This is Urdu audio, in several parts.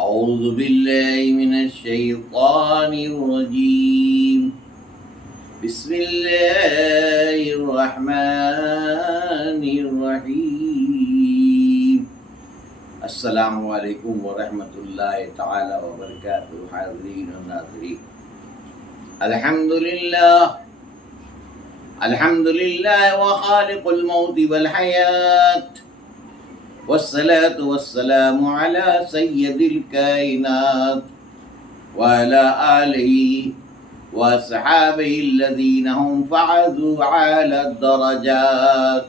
أعوذ بالله من الشيطان الرجيم. بسم الله الرحمن الرحيم. السلام علیکم ورحمۃ اللہ تعالی وبرکاتہ. حاضرین و ناظرین، الحمد للہ وخالق الموت والحیات، والصلاة والسلام على سید الکائنات وعلى آلہ واصحابہ الذین هم فعزوا على الدرجات.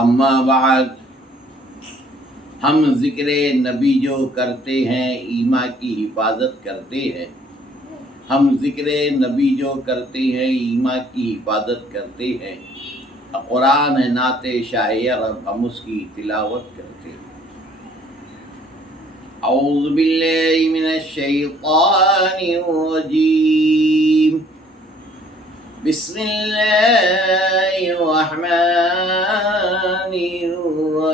اما بعد، ہم ذکر نبی جو کرتے ہیں ایمان کی حفاظت کرتے ہیں. ہم ذکر نبی جو کرتے ہیں ایمان کی حفاظت کرتے ہیں. قرآن ہے نعت شاہ عرب، ہم اس کی تلاوت کرتے ہیں. اعوذ باللہ من الشیطان الرجیم. بسم اللہ الرحمن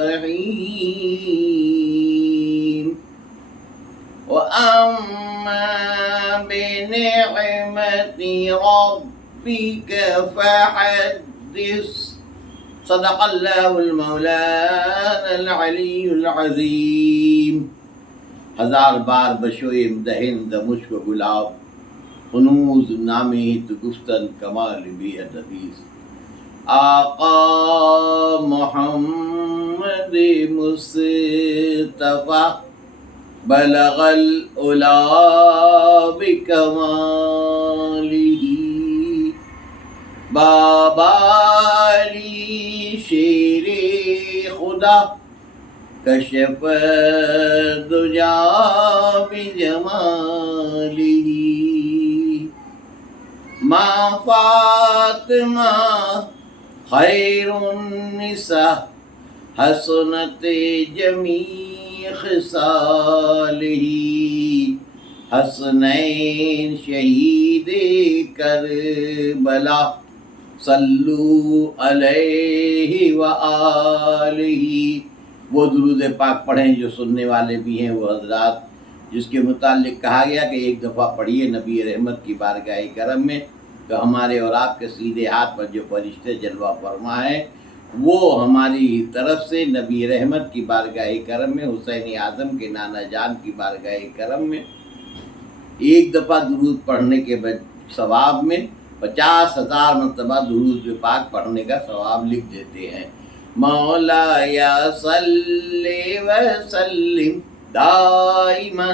الرحیم. وَأَمَّا بِنِعْمَةِ رَبِّكَ فَحَدِّثْ. صدق اللہ المولانا العلی العظیم. ہزار بار بشوئے دہند مشک و گلاب، ہنوز نامیت گفتن کمال بھی حدیث. آقا محمد مصطفیٰ بلغ العلا بکمالہ، بابالی شیر خدا کشف دجا بجمالہ. ماں فاطمہ خیر النساء حسنت جمیع خصالہ. حسنین شہید کربلا صلو علیہ وآلہ. وہ درود پاک پڑھیں جو سننے والے بھی ہیں وہ حضرات، جس کے متعلق کہا گیا کہ ایک دفعہ پڑھیے نبی رحمت کی بارگاہ کرم میں، کہ ہمارے اور آپ کے سیدھے ہاتھ پر جو فرشتے جلوہ فرما ہے وہ ہماری طرف سے نبی رحمت کی بارگاہ کرم میں، حسین اعظم کے نانا جان کی بارگاہ کرم میں ایک دفعہ درود پڑھنے کے ثواب میں 50,000 مرتبہ درود پاک پڑھنے کا ثواب لکھ دیتے ہیں. مولا یا صلی وسلم دائما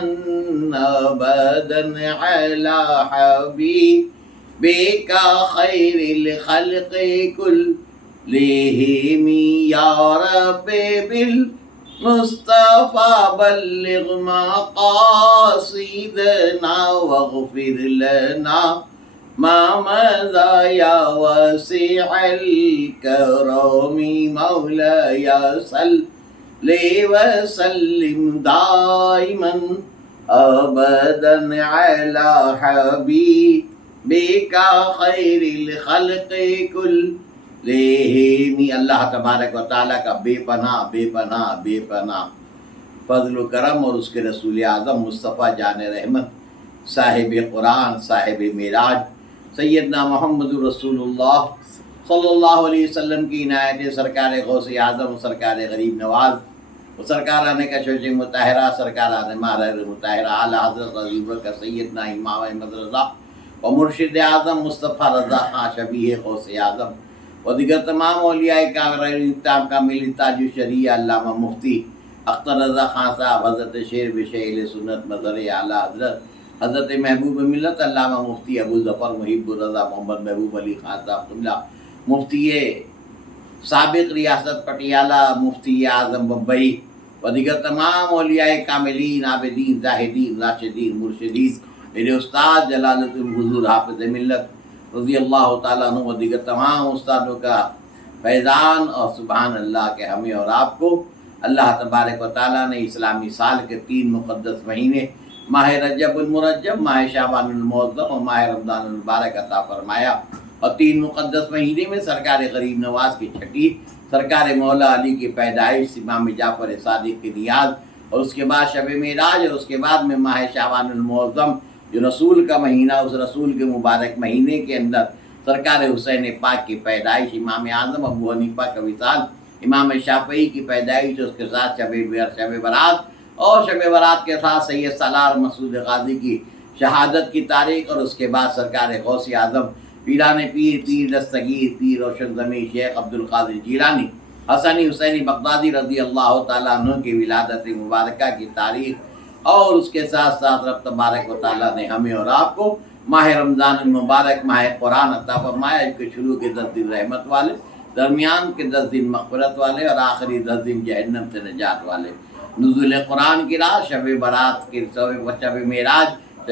ابدا علی حبیبک خیر الخلق کلہم یا رب بالمصطفى بلغ مقاصدنا واغفر لنا ما مضى یا واسع الکرم. مولاي صل وسلم دائما ابدا على حبيبك خیر الخلق کلہم. اللہ تبارک و تعالیٰ کا بے پناہ بے پناہ بے پناہ فضل و کرم اور اس کے رسول اعظم مصطفیٰ جان رحمت صاحب قرآن صاحب معراج سیدنا محمد رسول اللہ صلی اللہ علیہ وسلم کی عنایت سرکار غوث اعظم، سرکار غریب نواز، سرکاران کشوش مطہرہ، سرکاران مارر مطہرہ، اعلیٰ حضرت عظیم البرکت سیدنا امام احمد رضا و مرشد اعظم مصطفیٰ رضا خان شبیہ غوث اعظم و دیگر تمام اولیاء کامل تاج الشریعہ علامہ مفتی اختر رضا خان صاحب، حضرت شیر بشیل سنت مظہر اعلیٰ حضرت حضرت محبوب ملت علامہ مفتی ابو ظفر محب الرضا محمد محبوب علی خان صاحب قبلہ، مفتی سابق ریاست پٹیالہ، مفتی اعظم بمبئی و دیگر تمام اولیاء کاملین عابدین زاہدین راشدین مرشدین، میرے استاد جلالت الحضور حافظ ملت رضی اللہ تعالیٰ عنہ و دیگر تمام استادوں کا فیضان اور سبحان اللہ کہ ہمیں اور آپ کو اللہ تبارک و تعالیٰ نے اسلامی سال کے 3 مقدس مہینے ماہ رجب المرجب، ماہ شعبان المعظم اور ماہ رمضان المبارک عطا فرمایا. اور 3 مقدس مہینے میں سرکار غریب نواز کی چھٹی، سرکار مولا علی کی پیدائش، امام جعفر صادق کی نیاز اور اس کے بعد شب معراج، اور اس کے بعد میں ماہ شعبان المعظم جو رسول کا مہینہ، اس رسول کے مبارک مہینے کے اندر سرکار حسین پاک کی پیدائش، امام اعظم ابو حنیفہ کا وصال، امام شافعی کی پیدائش، اس کے ساتھ شب برات، اور شب برات کے ساتھ سید سالار مسعود غازی کی شہادت کی تاریخ، اور اس کے بعد سرکار غوث اعظم پیران پیر، پیر دستگیر، پیر روشن ضمیر شیخ عبد القادر جیلانی حسنی حسینی بغدادی رضی اللہ تعالیٰ عنہ کی ولادت مبارکہ کی تاریخ، اور اس کے ساتھ ساتھ رب تبارک و تعالیٰ نے ہمیں اور آپ کو ماہ رمضان المبارک، ماہ قرآن عطا فرمایا، اس کے شروع کے 10 دن رحمت والے، درمیان کے 10 دن مغفرت والے، اور آخری 10 دن جہنم سے نجات والے۔ نزول قرآن کی رات، شب برات کی شب معراج،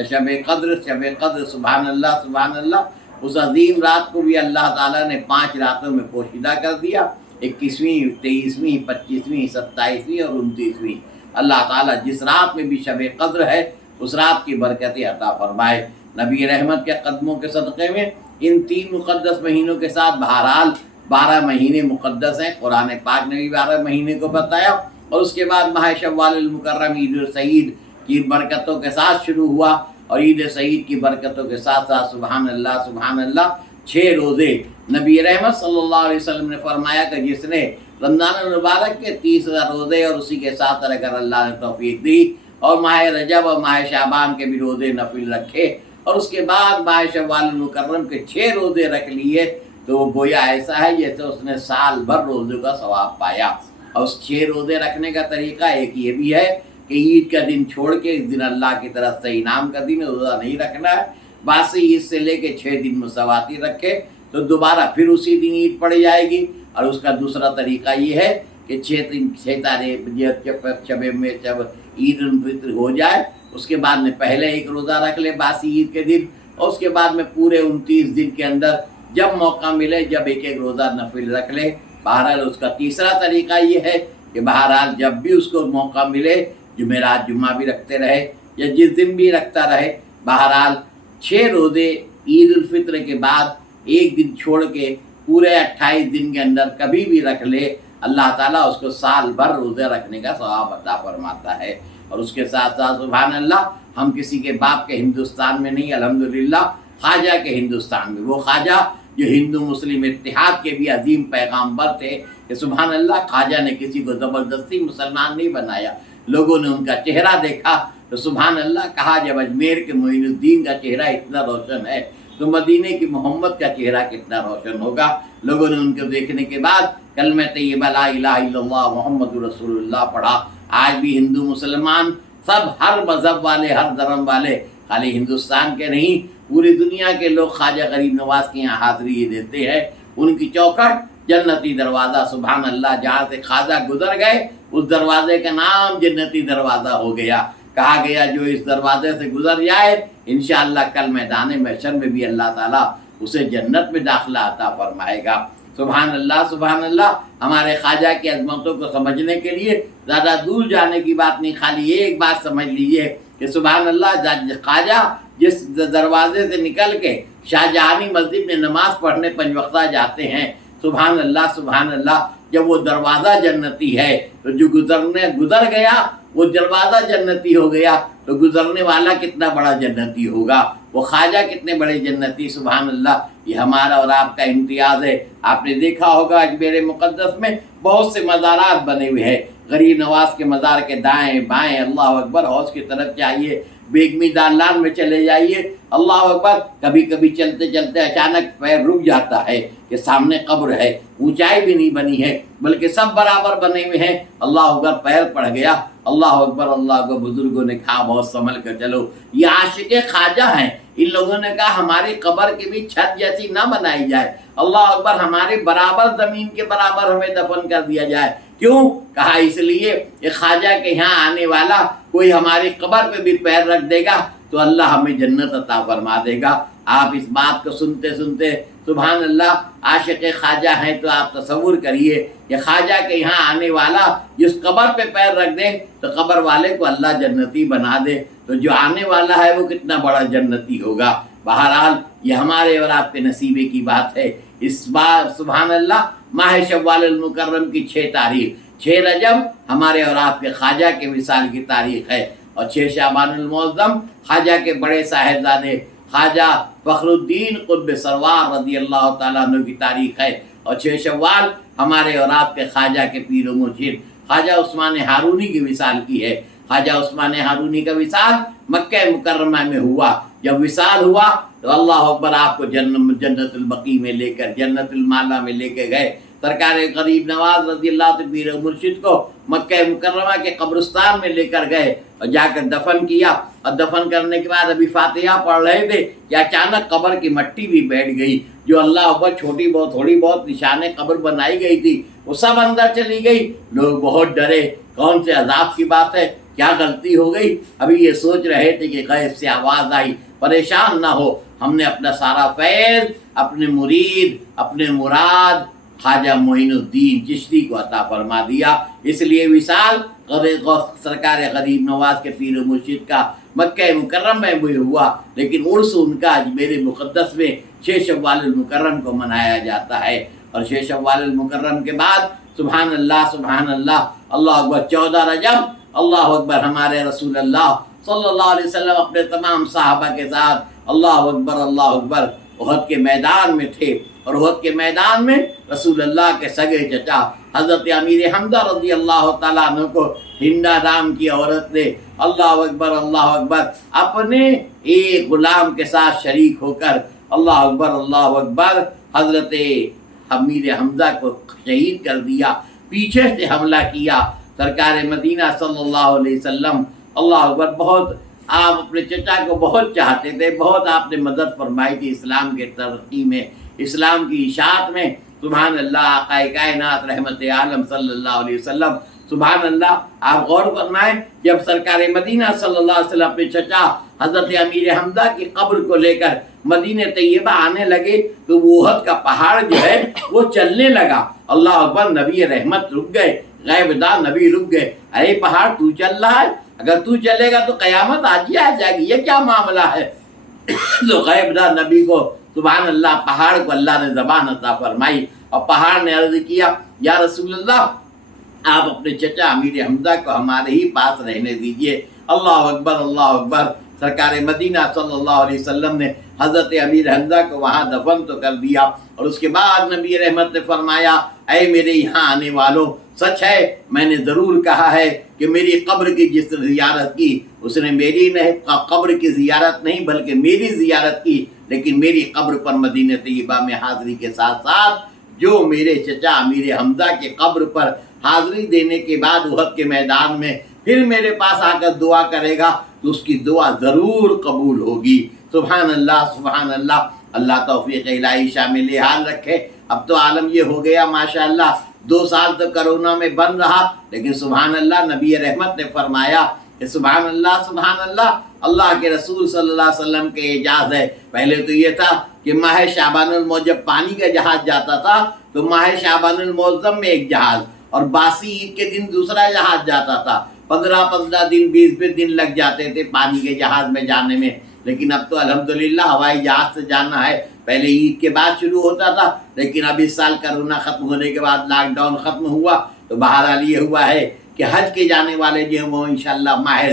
شب قدر، سبحان اللہ سبحان اللہ، اس عظیم رات کو بھی اللہ تعالیٰ نے 5 راتوں میں پوشیدہ کر دیا، 21ویں، 23ویں، 25ویں، 27ویں اور 29ویں۔ اللہ تعالیٰ جس رات میں بھی شب قدر ہے اس رات کی برکتیں عطا فرمائے۔ نبی رحمت کے قدموں کے صدقے میں ان 3 مقدس مہینوں کے ساتھ بہرحال 12 مہینے مقدس ہیں، قرآن پاک نے بھی 12 مہینے کو بتایا، اور اس کے بعد ماہ شوال المکرم عید السعید کی برکتوں کے ساتھ شروع ہوا، اور عید سعید کی برکتوں کے ساتھ ساتھ سبحان اللہ سبحان اللہ 6 روزے۔ نبی رحمت صلی اللہ علیہ وسلم نے فرمایا کہ جس نے رمضان المبارک کے 30 روزے اور اسی کے ساتھ اگر اللہ نے توفیق دی، اور ماہ رجب اور ماہ شعبان کے بھی روزے نفل رکھے، اور اس کے بعد ماہ شوال المکرم کے 6 روزے رکھ لیے، تو وہ گویا ایسا ہے جیسے اس نے سال بھر روزوں کا ثواب پایا۔ اور اس 6 روزے رکھنے کا طریقہ ایک یہ بھی ہے کہ عید کا دن چھوڑ کے اس دن اللہ کی طرف سے انعام کا دن روزہ نہیں رکھنا ہے، باسی عید سے لے کے 6 دن مساواتی رکھے تو دوبارہ پھر اسی دن عید پڑ جائے گی۔ اور اس کا دوسرا طریقہ یہ ہے کہ 6 تاریخ جب عید الفطر ہو جائے اس کے بعد میں پہلے ایک روزہ رکھ لے باسی عید کے دن، اور اس کے بعد میں پورے 29 دن کے اندر جب موقع ملے جب ایک روزہ نفل رکھ لے۔ بہرحال اس کا تیسرا طریقہ یہ ہے کہ بہرحال جب بھی اس کو موقع ملے جمعرات جمعہ بھی رکھتے رہے یا جس دن بھی رکھتا رہے، بہرحال 6 روزے عید الفطر کے بعد ایک دن چھوڑ کے پورے 28 دن کے اندر کبھی بھی رکھ لے، اللہ تعالیٰ اس کو سال بھر روزے رکھنے کا ثواب عطا فرماتا ہے۔ اور اس کے ساتھ ساتھ سبحان اللہ، ہم کسی کے باپ کے ہندوستان میں نہیں، الحمدللہ خواجہ کے ہندوستان میں، وہ خواجہ جو ہندو مسلم اتحاد کے بھی عظیم پیغامبر تھے، کہ سبحان اللہ خواجہ نے کسی کو زبردستی مسلمان نہیں بنایا، لوگوں نے ان کا چہرہ دیکھا تو سبحان اللہ کہا جب اجمیر کے معین الدین کا چہرہ اتنا روشن ہے تو مدینے کی محمد کا چہرہ کتنا روشن ہوگا۔ لوگوں نے ان کو دیکھنے کے بعد کلمہ طیبہ لا الہ الا اللہ محمد رسول اللہ پڑھا۔ آج بھی ہندو مسلمان سب، ہر مذہب والے، ہر دھرم والے، خالی ہندوستان کے نہیں پوری دنیا کے لوگ خواجہ غریب نواز کے یہاں حاضری دیتے ہیں۔ ان کی چوکھٹ جنتی دروازہ، سبحان اللہ، جہاں سے خواجہ گزر گئے اس دروازے کا نام جنتی دروازہ ہو گیا۔ کہا گیا جو اس دروازے سے گزر جائے انشاءاللہ کل میدان محشر میں بھی اللہ تعالیٰ اسے جنت میں داخلہ عطا فرمائے گا۔ سبحان اللہ سبحان اللہ۔ ہمارے خواجہ کی عظمتوں کو سمجھنے کے لیے زیادہ دور جانے کی بات نہیں، خالی ایک بات سمجھ لیجئے کہ سبحان اللہ خواجہ جس دروازے سے نکل کے شاہجہانی مسجد میں نماز پڑھنے 5 وقتہ جاتے ہیں، سبحان اللہ سبحان اللہ، جب وہ دروازہ جنتی ہے تو جو گزر گیا وہ دروازہ جنتی ہو گیا تو گزرنے والا کتنا بڑا جنتی ہوگا، وہ خواجہ کتنے بڑے جنتی، سبحان اللہ۔ یہ ہمارا اور آپ کا امتیاز ہے۔ آپ نے دیکھا ہوگا اجمیر مقدس میں بہت سے مزارات بنے ہوئے ہیں، غریب نواز کے مزار کے دائیں بائیں، اللہ اکبر، حوض کی طرف جائیے، بیگمی دالان میں چلے جائیے، اللہ اکبر، کبھی کبھی چلتے چلتے اچانک پیر رک جاتا ہے کہ سامنے قبر ہے، اونچائی بھی نہیں بنی ہے بلکہ سب برابر بنے ہوئے ہیں، اللہ اکبر، پیر پڑ گیا، اللہ اکبر اللہ اکبر، بزرگوں نے کہا بہت سنبھل کر چلو، یہ عاشق خواجہ ہیں، ان لوگوں نے کہا ہماری قبر کی بھی چھت جیسی نہ بنائی جائے، اللہ اکبر، ہماری برابر زمین کے برابر ہمیں دفن کر دیا جائے۔ کیوں؟ کہا اس لیے کہ خواجہ کے یہاں آنے والا کوئی ہماری قبر پہ بھی پیر رکھ دے گا تو اللہ ہمیں جنت عطا فرما دے گا۔ آپ اس بات کو سنتے سنتے سبحان اللہ عاشق خواجہ ہیں تو آپ تصور کریے کہ خواجہ کے یہاں آنے والا جس قبر پہ پیر رکھ دے تو قبر والے کو اللہ جنتی بنا دے، تو جو آنے والا ہے وہ کتنا بڑا جنتی ہوگا۔ بہرحال یہ ہمارے اور آپ کے نصیبے کی بات ہے۔ اس بار سبحان اللہ ماہ شوال المکرم کی 6 تاریخ 6 رجب ہمارے اور آپ کے خواجہ کے وصال کی تاریخ ہے، اور 6 شعبان المعظم خواجہ کے بڑے صاحبزادے خواجہ فخر الدین قطب سروار رضی اللہ تعالیٰ عنہ کی تاریخ ہے، اور 6 شوال ہمارے اور آپ کے خواجہ کے پیر و مرشد خواجہ عثمان ہارونی کی وصال کی ہے۔ خواجہ عثمان ہارونی کا وصال مکہ مکرمہ میں ہوا۔ جب وصال ہوا تو اللہ اکبر آپ کو جنت البقیع میں لے کر، جنت المالا میں لے کے گئے۔ سرکار غریب نواز رضی اللہ عنہ پیر و مرشد کو مکہ مکرمہ کے قبرستان میں لے کر گئے اور جا کر دفن کیا، اور دفن کرنے کے بعد ابھی فاتحہ پڑھ رہے تھے کہ اچانک قبر کی مٹی بھی بیٹھ گئی، جو اللہ اکبر چھوٹی بہت تھوڑی بہت نشان قبر بنائی گئی تھی وہ سب اندر چلی گئی۔ لوگ بہت ڈرے، کون سے عذاب کی بات ہے، کیا غلطی ہو گئی؟ ابھی یہ سوچ رہے تھے کہ غیب سے آواز آئی، پریشان نہ ہو، ہم نے اپنا سارا فیض اپنے مرید، اپنے مراد خواجہ معین الدین چشتی کو عطا فرما دیا۔ اس لیے وصال سرکار غریب نواز کے پیر و مرشد کا مکہ مکرم میں بھی ہوا، لیکن عرس ان کا اجمیر مقدس میں 6 شوال المکرم کو منایا جاتا ہے۔ اور 6 شوال المکرم کے بعد سبحان اللہ سبحان اللہ، اللہ اکبر 14 رجب، اللہ اکبر ہمارے رسول اللہ صلی اللہ علیہ وسلم اپنے تمام صحابہ کے ساتھ اللہ اکبر احد کے میدان میں تھے، اور احد کے میدان میں رسول اللہ کے سگے چچا حضرت امیر حمزہ رضی اللہ تعالیٰ عنہ کو ہندا نام کی عورت نے اللہ اکبر اپنے ایک غلام کے ساتھ شریک ہو کر اللہ اکبر حضرت امیر حمزہ کو شہید کر دیا، پیچھے سے حملہ کیا۔ سرکار مدینہ صلی اللہ علیہ وسلم اللہ اکبر بہت آپ اپنے چچا کو بہت چاہتے تھے، بہت آپ نے مدد فرمائی تھی اسلام کے ترقی میں، اسلام کی اشاعت میں۔ سبحان اللہ، آقا کائنات رحمت عالم صلی اللہ علیہ وسلم، سبحان اللہ، آپ غور فرمائیں، جب سرکار مدینہ صلی اللہ علیہ وسلم اپنے چچا حضرت امیر حمزہ کی قبر کو لے کر مدینہ طیبہ آنے لگے تو وہ احد کا پہاڑ جو ہے وہ چلنے لگا۔ اللہ اکبر، نبی رحمت رک گئے، غیب دان نبی رک گئے، اے پہاڑ تو چل رہا ہے، اگر تو چلے گا تو قیامت آج ہی آ جائے گی، یہ کیا معاملہ ہے؟ تو غیب دان نبی کو سبحان اللہ پہاڑ کو اللہ نے زبان عطا فرمائی، اور پہاڑ نے عرض کیا یا رسول اللہ آپ اپنے چچا امیر حمزہ کو ہمارے ہی پاس رہنے دیجئے۔ اللہ اکبر، سرکار مدینہ صلی اللہ علیہ وسلم نے حضرت امیر حمزہ کو وہاں دفن تو کر دیا، اور اس کے بعد نبی رحمت نے فرمایا اے میرے یہاں آنے والوں، سچ ہے میں نے ضرور کہا ہے کہ میری قبر کی جس نے زیارت کی اس نے میری قبر کی زیارت نہیں بلکہ میری زیارت کی، لیکن میری قبر پر مدینہ طیبہ میں حاضری کے ساتھ ساتھ جو میرے چچا امیر حمزہ کے قبر پر حاضری دینے کے بعد احد کے میدان میں پھر میرے پاس آ کر دعا کرے گا تو اس کی دعا ضرور قبول ہوگی۔ سبحان اللہ، اللہ توفیق الہی شامل حال رکھے۔ اب تو عالم یہ ہو گیا ماشاءاللہ، 2 سال تو کرونا میں بند رہا، لیکن سبحان اللہ نبی رحمت نے فرمایا کہ سبحان اللہ، اللہ کے رسول صلی اللہ علیہ وسلم کے اعجاز ہے۔ پہلے تو یہ تھا کہ ماہ شعبان المعظم جب پانی کا جہاز جاتا تھا تو ماہ شعبان المعظم میں ایک جہاز، اور باسی عید کے دن دوسرا جہاز جاتا تھا، 15 دن 20 دن لگ جاتے تھے پانی کے جہاز میں جانے میں، لیکن اب تو الحمدللہ ہوائی جہاز سے جانا ہے۔ پہلے عید کے بعد شروع ہوتا تھا، لیکن اب اس سال کرونا ختم ہونے کے بعد لاک ڈاؤن ختم ہوا، تو بہرحال یہ ہوا ہے کہ حج کے جانے والے جو ہیں وہ انشاءاللہ ماہ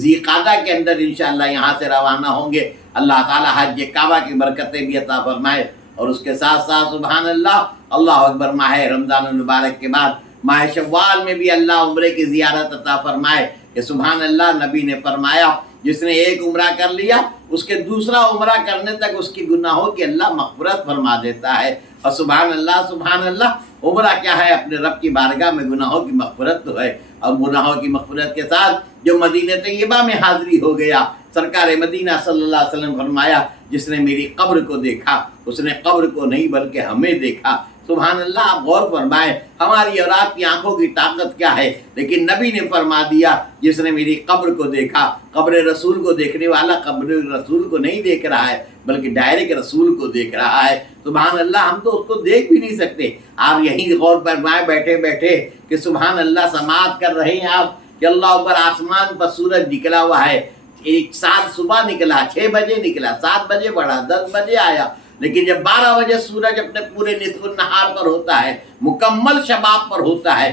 ذی قعدہ کے اندر انشاءاللہ یہاں سے روانہ ہوں گے۔ اللہ تعالی حج کعبہ کی برکتیں بھی عطا فرمائے، اور اس کے ساتھ ساتھ سبحان اللہ اکبر ماہ رمضان المبارک کے بعد ماہ شوال میں بھی اللہ عمرے کی زیارت عطا فرمائے کہ سبحان اللہ نبی نے فرمایا جس نے ایک عمرہ کر لیا اس کے دوسرا عمرہ کرنے تک اس کی گناہوں کی اللہ مغفرت فرما دیتا ہے۔ اور سبحان اللہ، عمرہ کیا ہے؟ اپنے رب کی بارگاہ میں گناہوں کی مغفرت تو ہے، اور گناہوں کی مغفرت کے ساتھ جو مدینہ طیبہ میں حاضری ہو گیا، سرکار مدینہ صلی اللہ علیہ وسلم فرمایا جس نے میری قبر کو دیکھا اس نے قبر کو نہیں بلکہ ہمیں دیکھا۔ سبحان اللہ، آپ غور فرمائیں ہماری اور آپ کی آنکھوں کی طاقت کیا ہے، لیکن نبی نے فرما دیا جس نے میری قبر کو دیکھا۔ قبر رسول کو دیکھنے والا قبر رسول کو نہیں دیکھ رہا ہے بلکہ ڈائریکٹ رسول کو دیکھ رہا ہے۔ سبحان اللہ، ہم تو اس کو دیکھ بھی نہیں سکتے۔ آپ یہیں غور فرمائیں بیٹھے بیٹھے کہ سبحان اللہ سماعت کر رہے ہیں آپ کہ اللہ اوپر آسمان پر سورج نکلا ہوا ہے، ایک ساتھ صبح نکلا، 6 بجے نکلا، 7 بجے بڑھا، 10 بجے آیا، لیکن جب 12 بجے سورج اپنے پورے نصف النہار پر ہوتا ہے، مکمل شباب پر ہوتا ہے،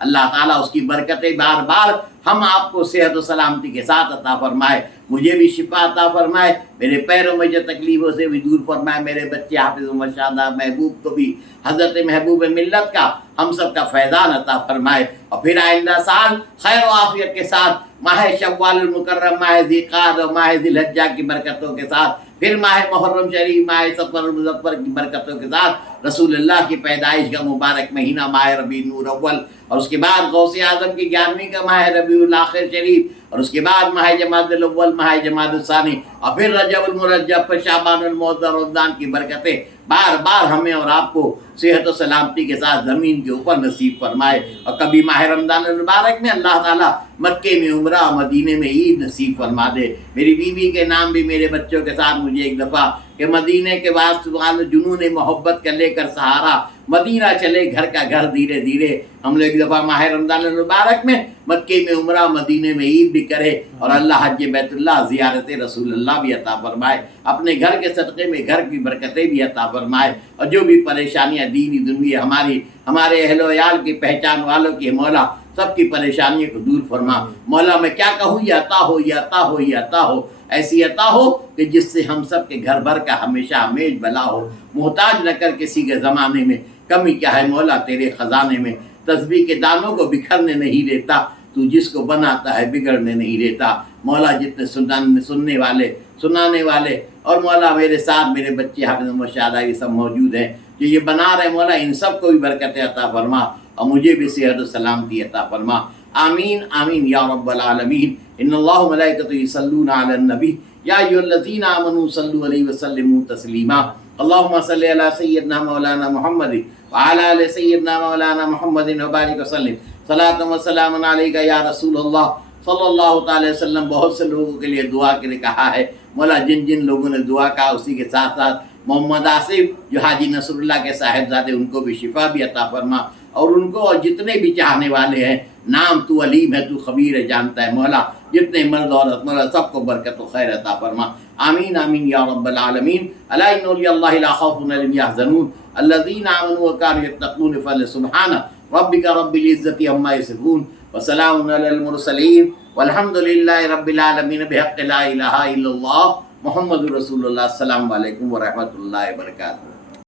اللہ تعالیٰ اس کی برکتیں بار بار ہم آپ کو صحت و سلامتی کے ساتھ عطا فرمائے، مجھے بھی شفا عطا فرمائے، میرے پیروں میں جو تکلیفوں سے بھی دور فرمائے، میرے بچے حافظ محمد شاداب محبوب کو بھی حضرت محبوب ملت کا ہم سب کا فیضان عطا فرمائے، اور پھر آئندہ سال خیر و عافیت کے ساتھ ماہ شوال المکرم، ماہ ذی القعدہ اور ماہ ذی الحجہ کی برکتوں کے ساتھ، پھر ماہ محرم شریف، ماہ صفر المظفر کی برکتوں کے ساتھ، رسول اللہ کی پیدائش کا مبارک مہینہ ماہ ربیع نور اول، اور اس کے بعد غوث اعظم کی 11ویں کا ماہ ربیع الاخر شریف، اور اس کے بعد ماہ جمادی الاول، ماہ جمادی الثانی، اور پھر رجب المرجب، پھر شعبان المعظم، رمضان کی برکتیں بار بار ہمیں اور آپ کو صحت و سلامتی کے ساتھ زمین کے اوپر نصیب فرمائے، اور کبھی ماہ رمضان المبارک میں اللہ تعالیٰ مکے میں عمرہ، مدینے میں عید نصیب فرما دے۔ میری بیوی کے نام بھی میرے بچوں کے ساتھ مجھے ایک دفعہ کہ مدینے کے واسطے جنون محبت کا لے کر سہارا مدینہ چلے گھر کا گھر دھیرے دھیرے، ہم لوگ ایک دفعہ ماہ رمضان المبارک میں مکے میں عمرہ، مدینے میں عید بھی کرے، اور اللہ حج بیت اللہ، زیارت رسول اللہ بھی عطا فرمائے، اپنے گھر کے صدقے میں گھر کی برکتیں بھی عطا فرمائے، اور جو بھی پریشانیاں دینی دنوی ہمارے اہل و عیال کی پہچان والوں کی مولا سب کی پریشانیوں کو دور فرما۔ مولا میں کیا کہوں، یہ عطا ہو، یہ عطا ہو، یہ عطا ہو، ایسی عطا ہو کہ جس سے ہم سب کے گھر بھر کا ہمیشہ ہمیش بھلا ہو، محتاج نہ کر کسی کے زمانے میں، کمی کیا ہے مولا تیرے خزانے میں، تسبیح کے دانوں کو بکھرنے نہیں دیتا، تو جس کو بناتا ہے بگڑنے نہیں دیتا۔ مولا جتنے سننے والے، سنانے والے، اور مولا میرے ساتھ میرے بچے حافظ محمد شاداب یہ سب موجود ہیں جو یہ بنا رہے، مولا ان سب کو بھی برکت عطا فرما، اور مجھے بھی صحت و سلامتی عطا فرما، آمین آمین یا رب العالمین۔ ان اللہ و ملائکتہ یصلون علی النبی یا ایھا الذین آمنوا صلوا علیہ وسلموا تسلیما۔ اللہم صلی علی سیدنا مولانا محمد وعلی آل سیدنا مولانا محمد وبارک وسلم، صلاۃ و سلام علیک یا رسول اللہ صلی اللہ تعالی وسلم۔ بہت سے لوگوں کے لیے دعا کے لیے کہا ہے مولا، جن جن لوگوں نے دعا کہا اسی کے ساتھ ساتھ محمد آصف جو حاجی نصر اللہ کے صاحبزادے، ان کو بھی شفا بھی عطا فرما، اور ان کو اور جتنے بھی چاہنے والے ہیں، نام تو علیم ہے، تو خبیر ہے، جانتا ہے مولا، جتنے مرد عورت مولا سب کو برکت و خیر عطا فرما، آمین آمین یا رب العالمین۔ الا ان اولیاء اللہ لا خوف علیہم یحزنون الذین آمنوا وکانوا یتقون فسبحان ربک رب العزۃ عما یصفون وسلام علی المرسلین والحمد للہ رب العالمین بحق لا الہ الا اللہ محمد رسول اللہ۔ السلام علیکم ورحمۃ اللہ وبرکاتہ۔